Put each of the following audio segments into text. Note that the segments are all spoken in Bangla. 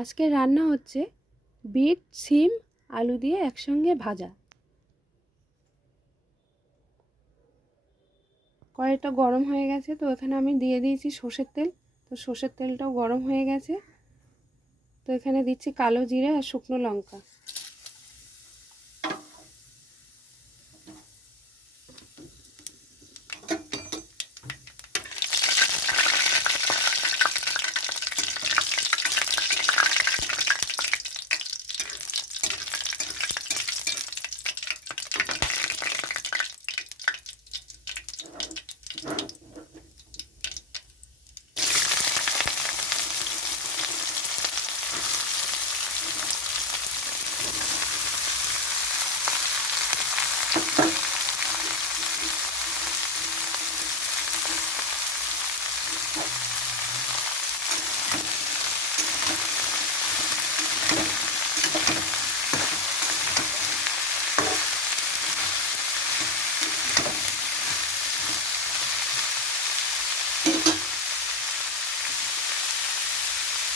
আজকে রান্না হচ্ছে বিট সিম আলু দিয়ে একসঙ্গে ভাজা। কড়াইটা গরম হয়ে গেছে, তো এখানে আমি দিয়ে দিয়েছি সর্ষের তেল। তো সর্ষের তেলটাও গরম হয়ে গেছে, তো এখানে দিচ্ছি কালো জিরে আর শুকনো লঙ্কা।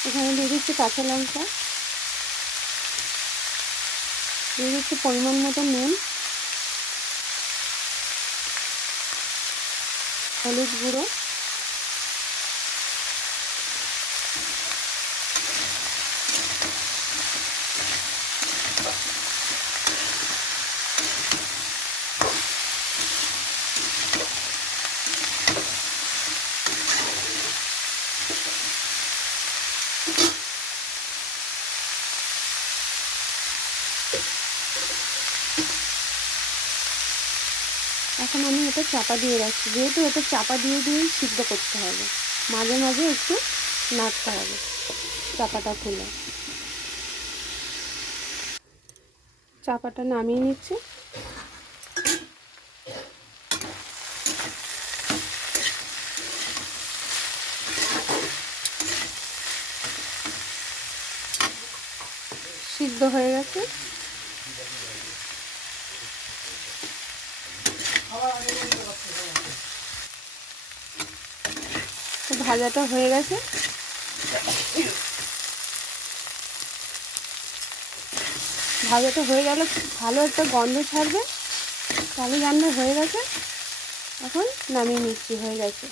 এখানে দিয়ে দিচ্ছি কাঁচা লঙ্কা, দিয়ে দিচ্ছি পরিমাণ মতো নুন, হলুদ গুঁড়ো, এখন আমি এটা চাপা দিয়ে রাখছি, যেহেতু এটা চাপা দিয়ে দিয়েই সিদ্ধ করতে হবে। মাঝে মাঝে একটু নাড়তে হবে চাপাটা খুলে। চাপাটা নামিয়ে নিচ্ছি। সিদ্ধ হয়ে গেছে। ভাজাটা হয়ে গেছে। ভাজাটা হয়ে গেলে ভালো একটা গন্ধ ছাড়বে, তাহলে রান্না হয়ে গেছে। এখন নামিয়ে নিচ্ছি, হয়ে গেছে।